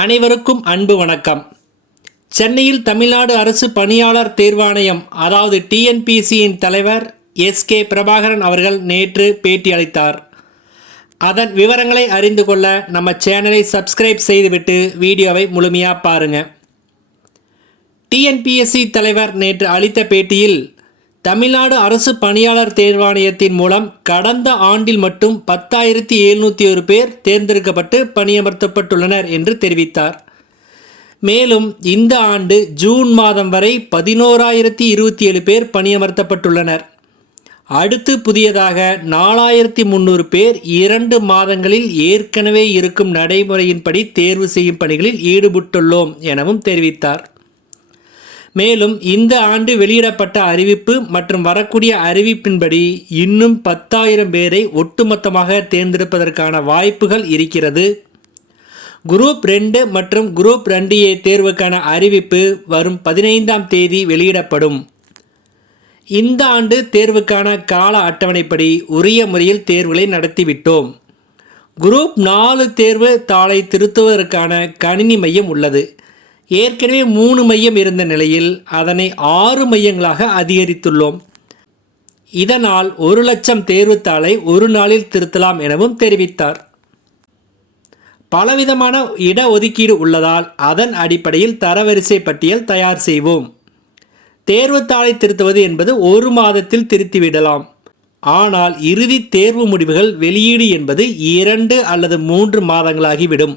அனைவருக்கும் அன்பு வணக்கம். சென்னையில் தமிழ்நாடு அரசு பணியாளர் தேர்வாணையம் அதாவது டிஎன்பிஎஸ்சியின் தலைவர் எஸ்.கே. பிரபாகரன் அவர்கள் நேற்று பேட்டி அளித்தார். அதன் விவரங்களை அறிந்து கொள்ள நம்ம சேனலை சப்ஸ்கிரைப் செய்துவிட்டு வீடியோவை முழுமையாக பாருங்கள். டிஎன்பிஎஸ்சி தலைவர் நேற்று அளித்த பேட்டியில் தமிழ்நாடு அரசு பணியாளர் தேர்வாணையத்தின் மூலம் கடந்த ஆண்டில் மட்டும் 10,701 பேர் தேர்ந்தெடுக்கப்பட்டு பணியமர்த்தப்பட்டுள்ளனர் என்று தெரிவித்தார். மேலும் இந்த ஆண்டு ஜூன் மாதம் வரை 11,027 பேர் பணியமர்த்தப்பட்டுள்ளனர். அடுத்து புதியதாக 4,300 பேர் 2 மாதங்களில் ஏற்கனவே இருக்கும் நடைமுறையின்படி தேர்வு செய்யும் பணிகளில் ஈடுபட்டுள்ளோம் எனவும் தெரிவித்தார். மேலும் இந்த ஆண்டு வெளியிடப்பட்ட அறிவிப்பு மற்றும் வரக்கூடிய அறிவிப்பின்படி இன்னும் 10,000 பேரை ஒட்டுமொத்தமாக தேர்ந்தெடுப்பதற்கான வாய்ப்புகள் இருக்கிறது. குரூப் 2 மற்றும் குரூப் 2A தேர்வுக்கான அறிவிப்பு வரும் 15ஆம் தேதி வெளியிடப்படும். இந்த ஆண்டு தேர்வுக்கான கால அட்டவணைப்படி உரிய முறையில் தேர்வுகளை நடத்திவிட்டோம். குரூப் 4 தேர்வு தாளை திருத்துவதற்கான கணினி மையம் உள்ளது. ஏற்கனவே 3 மையம் இருந்த நிலையில் அதனை 6 மையங்களாக அதிகரித்துள்ளோம். இதனால் 1,00,000 தேர்வுத்தாளை ஒரு நாளில் திருத்தலாம் எனவும் தெரிவித்தார். பலவிதமான இடஒதுக்கீடு உள்ளதால் அதன் அடிப்படையில் தரவரிசை பட்டியல் தயார் செய்வோம். தேர்வுத்தாளை திருத்துவது என்பது 1 மாதத்தில் திருத்திவிடலாம். ஆனால் இறுதி தேர்வு முடிவுகள் வெளியீடு என்பது 2 அல்லது 3 மாதங்களாகிவிடும்.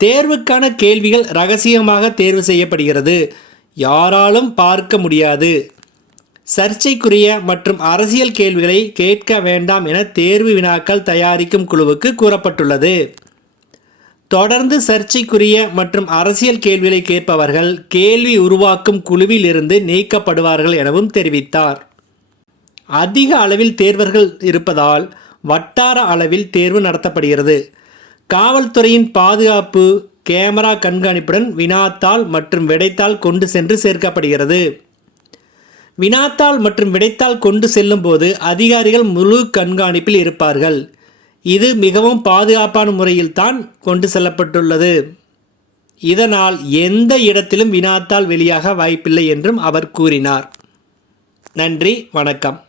தேர்வுக்கான கேள்விகள் ரகசியமாக தேர்வு செய்யப்படுகிறது. யாராலும் பார்க்க முடியாது. சர்ச்சைக்குரிய மற்றும் அரசியல் கேள்விகளை கேட்க வேண்டாம் என தேர்வு வினாக்கள் தயாரிக்கும் குழுவுக்கு கூறப்பட்டுள்ளது. தொடர்ந்து சர்ச்சைக்குரிய மற்றும் அரசியல் கேள்விகளை கேட்பவர்கள் கேள்வி உருவாக்கும் குழுவில் இருந்து நீக்கப்படுவார்கள் எனவும் தெரிவித்தார். அதிக அளவில் தேர்வர்கள் இருப்பதால் வட்டார அளவில் தேர்வு நடத்தப்படுகிறது. காவல்துறையின் பாதுகாப்பு கேமரா கண்காணிப்புடன் வினாத்தாள் மற்றும் விடைத்தாள் கொண்டு சென்று சேர்க்கப்படுகிறது. வினாத்தாள் மற்றும் விடைத்தாள் கொண்டு செல்லும் போது அதிகாரிகள் முழு கண்காணிப்பில் இருப்பார்கள். இது மிகவும் பாதுகாப்பான முறையில் தான் கொண்டு செல்லப்பட்டுள்ளது. இதனால் எந்த இடத்திலும் வினாத்தாள் வெளியாக வாய்ப்பில்லை என்றும் அவர் கூறினார். நன்றி, வணக்கம்.